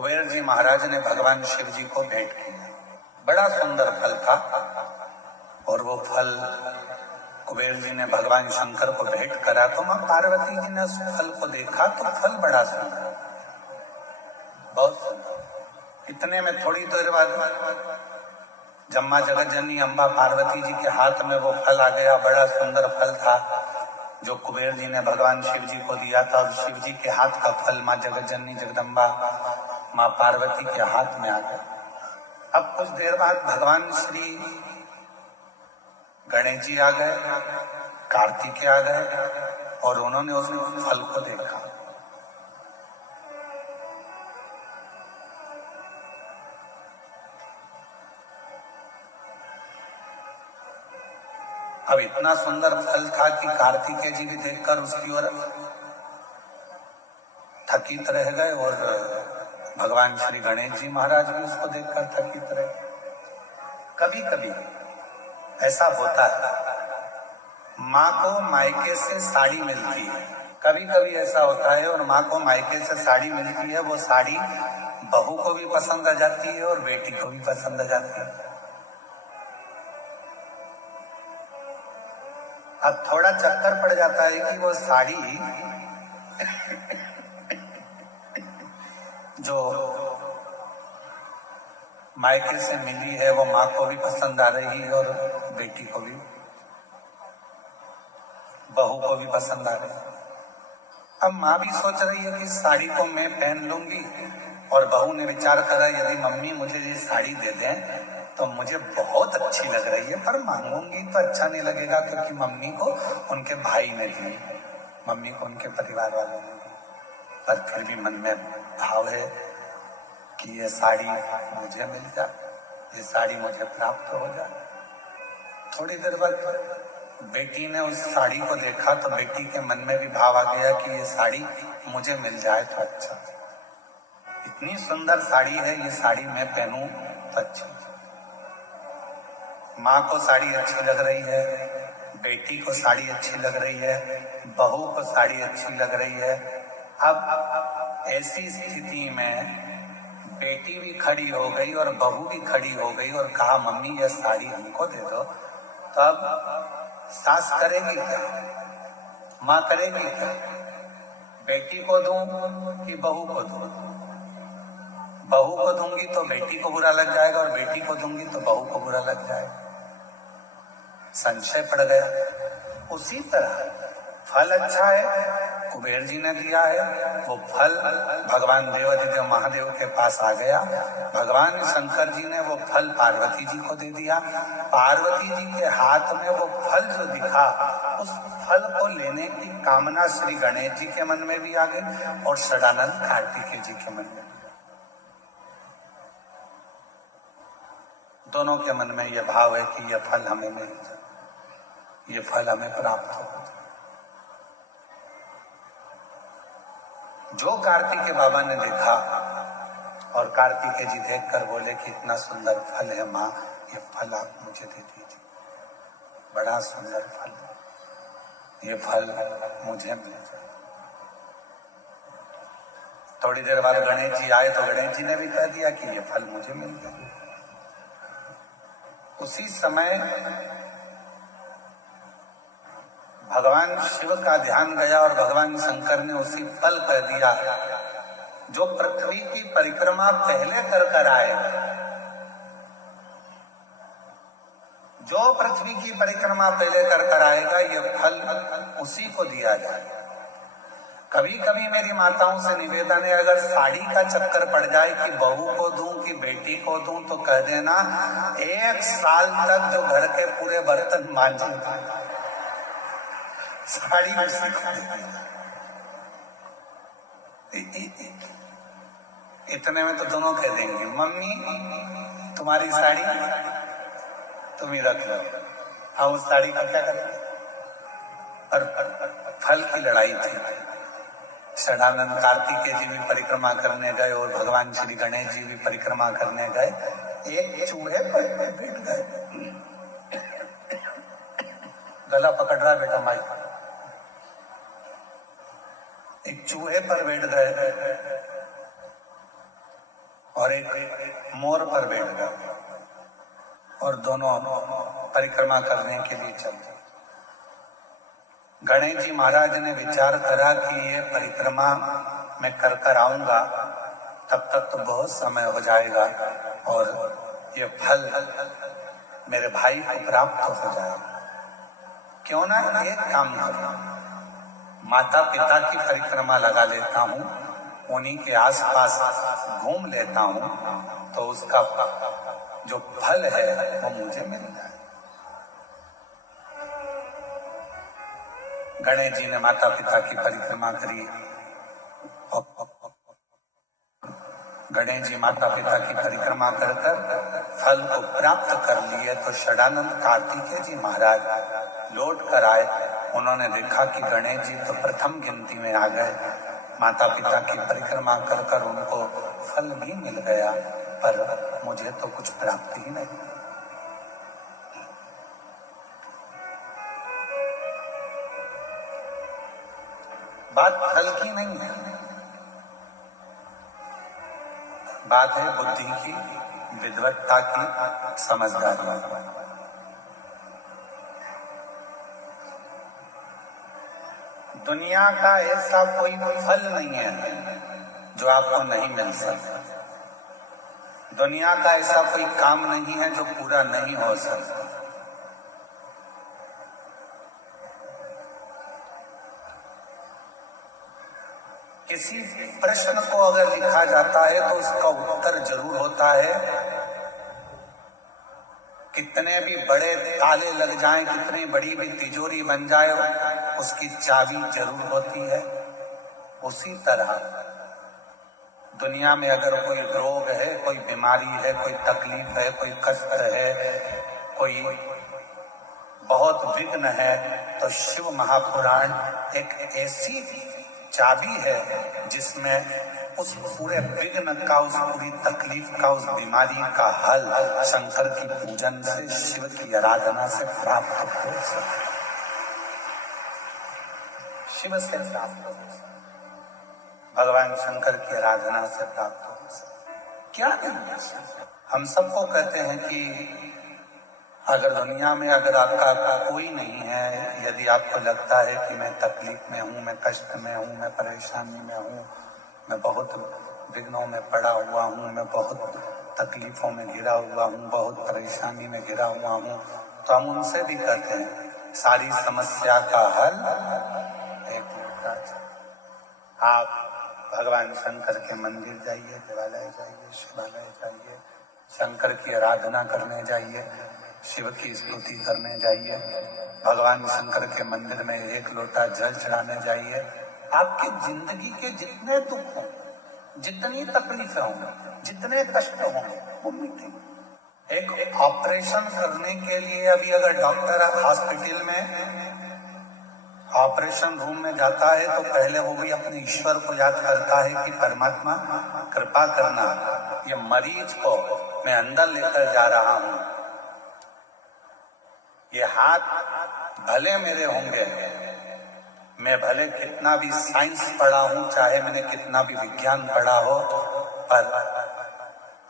कुबेर जी महाराज ने भगवान शिव जी को भेंट किया। बड़ा सुंदर फल था और वो फल कुबेर जी ने भगवान शंकर को भेंट करा तो मां पार्वती जी ने उस फल को देखा तो फल बड़ा सुंदर, बहुत सुंदर। इतने में थोड़ी देर बाद जब मां जगतजननी अम्बा पार्वती जी के हाथ में वो फल आ गया। बड़ा सुंदर फल था जो कुबेर जी ने भगवान शिव जी को दिया था और शिव जी के हाथ का फल मां जगतजननी जगदम्बा मां पार्वती के हाथ में आ गया। अब कुछ देर बाद भगवान श्री गणेश जी आ गए, कार्तिकेय आ गए और उन्होंने उस फल को देखा। अब इतना सुंदर फल था कि कार्तिकेय जी भी देखकर उसकी ओर थकित रह गए और भगवान श्री गणेश जी महाराज भी उसको देखकर थकित रहे। कभी कभी ऐसा होता है, माँ को मायके से साड़ी मिलती है, कभी कभी ऐसा होता है और माँ को मायके से साड़ी मिलती है, वो साड़ी बहू को भी पसंद आ जाती है और बेटी को भी पसंद आ जाती है। अब थोड़ा चक्कर पड़ जाता है कि वो साड़ी जो मायके से मिली है वो माँ को भी पसंद आ रही है और बेटी को भी, बहू को भी पसंद आ रही है। अब माँ भी सोच रही है कि साड़ी को मैं पहन लूंगी और बहू ने विचार करा यदि मम्मी मुझे ये साड़ी दे दें तो मुझे बहुत अच्छी लग रही है, पर मांगूंगी तो अच्छा नहीं लगेगा क्योंकि मम्मी को उनके भाई ने दी, मम्मी को उनके परिवार वालों ने दी। पर फिर भी मन में भाव है कि ये साड़ी मुझे मिल जाए, ये साड़ी मुझे प्राप्त हो जाए। थोड़ी देर बाद बेटी ने उस साड़ी को देखा तो बेटी के मन में भी भाव आ गया कि ये साड़ी मुझे मिल जाए तो अच्छा, इतनी सुंदर साड़ी है, ये साड़ी मैं पहनूं तो अच्छी। माँ को साड़ी अच्छी लग रही है, बेटी को साड़ी अच्छी लग रही है, बहू को साड़ी अच्छी लग रही है। अब ऐसी स्थिति में बेटी भी खड़ी हो गई और बहू भी खड़ी हो गई और कहा मम्मी ये साड़ी हमको दे दो। तो अब सास करेगी क्या, माँ करेगी क्या, बेटी को दूं कि बहू को दूं? बहू को दूंगी तो बेटी को बुरा लग जाएगा और बेटी को दूंगी तो बहू को बुरा लग जाएगा। संशय पड़ गया। उसी तरह फल अच्छा है, कुबेर जी ने दिया है, वो फल भगवान देवाधिदेव महादेव के पास आ गया। भगवान शंकर जी ने वो फल पार्वती जी को दे दिया। पार्वती जी के हाथ में वो फल जो दिखा, उस फल को लेने की कामना श्री गणेश जी के मन में भी आ गई और षडानंद कार्तिकेय जी के मन में। दोनों के मन में यह भाव है कि यह फल हमें मिल जाए, ये फल हमें प्राप्त हो जाए। जो कार्तिकेय बाबा ने देखा और कार्तिकेय जी देखकर बोले कि इतना सुंदर फल है माँ, ये फल आप मुझे दे दीजिए, बड़ा सुंदर फल, ये फल मुझे मिल जाए। थोड़ी देर बाद गणेश जी आए तो गणेश जी ने भी कह दिया कि ये फल मुझे मिल जाए। उसी समय भगवान शिव का ध्यान गया और भगवान शंकर ने उसी पल कह दिया जो पृथ्वी की परिक्रमा पहले कर आएगा, जो पृथ्वी की परिक्रमा पहले कर आएगा, ये फल उसी को दिया जाए। कभी कभी मेरी माताओं से निवेदन है, अगर साड़ी का चक्कर पड़ जाए कि बहू को दूं कि बेटी को दूं तो कह देना 1 साल तक जो घर के पूरे बर्तन मांजे साड़ी उसी को देना। इतने में तो दोनों कह देंगे मम्मी तुम्हारी साड़ी तुम ही रख लो, हम उस साड़ी का क्या करें। और फल की लड़ाई थी। षडानंद कार्तिकेय जी भी परिक्रमा करने गए और भगवान श्री गणेश जी भी परिक्रमा करने गए। एक चूहे पर बैठ गए, गला पकड़ रहा है बेटा माइक, एक चूहे पर बैठ गए मोर पर बैठ गए और दोनों परिक्रमा करने के लिए चल गए। गणेश जी महाराज ने विचार करा कि ये परिक्रमा मैं कर कर आऊंगा, तब तक तो बहुत समय हो जाएगा और ये फल मेरे भाई को प्राप्त हो जाएगा। क्यों ना एक काम करूं, माता पिता की परिक्रमा लगा लेता हूं, उन्हीं के आसपास घूम लेता हूं, तो उसका जो फल है वो मुझे मिल जाए। गणेश जी ने माता पिता की परिक्रमा करी। गणेश जी माता पिता की परिक्रमा कर फल को प्राप्त कर लिए तो षडानंद कार्तिकेय जी महाराज लौट कर आए। उन्होंने देखा कि गणेश जी तो प्रथम गिनती में आ गए, माता पिता की परिक्रमा कर उनको फल भी मिल गया, पर मुझे तो कुछ प्राप्ति ही नहीं। बात फल की नहीं है, बात है बुद्धि की, विद्वत्ता की, समझदारी। दुनिया का ऐसा कोई फल नहीं है जो आपको नहीं मिल सकता। दुनिया का ऐसा कोई काम नहीं है जो पूरा नहीं हो सकता। किसी प्रश्न को अगर लिखा जाता है तो उसका उत्तर जरूर होता है। कितने भी बड़े ताले लग जाएं, कितनी बड़ी भी तिजोरी बन जाए, उसकी चाबी जरूर होती है। उसी तरह दुनिया में अगर कोई रोग है, कोई बीमारी है, कोई तकलीफ है, कोई कष्ट है, कोई बहुत विघ्न है, तो शिव महापुराण एक ऐसी चाबी है जिसमें उस पूरे विघ्न का, उस पूरी तकलीफ का, उस बीमारी का हल शंकर की पूजन से, शिव की आराधना से प्राप्त हो सकता। शिव से प्राप्त हो सकता, भगवान शंकर की आराधना से प्राप्त हो सकता। क्या नहीं, हम सबको कहते हैं कि अगर दुनिया में अगर आपका कोई नहीं है, यदि आपको लगता है कि मैं तकलीफ में हूँ, मैं कष्ट में हूँ, मैं परेशानी में हूँ, मैं बहुत विघ्नों में पड़ा हुआ हूँ, मैं बहुत तकलीफों में घिरा हुआ हूँ, बहुत परेशानी में घिरा हुआ हूँ, तो हम उनसे भी कहते हैं सारी समस्या का हल एक लोटा। आप भगवान शंकर के मंदिर जाइए, देवालय जाइए, शिवालय जाइए, शंकर की आराधना करने जाइए, शिव की स्तुति करने जाइए, भगवान शंकर के मंदिर में एक लोटा जल चढ़ाने जाइए। आपकी जिंदगी के जितने दुख हों, जितनी तकलीफें हों, जितने कष्ट हों, वो मिटेंगे। एक ऑपरेशन करने के लिए अभी अगर डॉक्टर हॉस्पिटल में ऑपरेशन रूम में जाता है तो पहले वो भी अपने ईश्वर को याद करता है कि परमात्मा कृपा करना, ये मरीज को मैं अंदर लेकर जा रहा हूं, ये हाथ भले मेरे होंगे, मैं भले कितना भी साइंस पढ़ा हूं, चाहे मैंने कितना भी विज्ञान पढ़ा हो, पर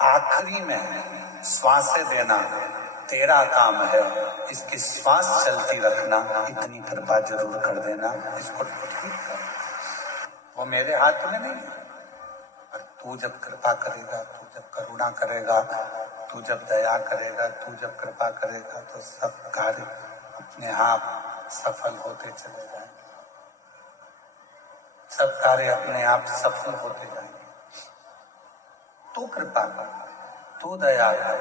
आखिरी में श्वासें देना तेरा काम है, इसकी श्वास चलती रखना, इतनी कृपा जरूर कर देना, इसको ठीक कर। वो मेरे हाथ में नहीं, पर तू जब कृपा करेगा, तू जब करुणा करेगा, तू जब दया करेगा, तू जब कृपा करेगा, तो सब कार्य अपने आप सफल होते चले जाएंगे। सब कार्य अपने आप सफल होते जाएंगे। तू कृपा कर, तू दया कर,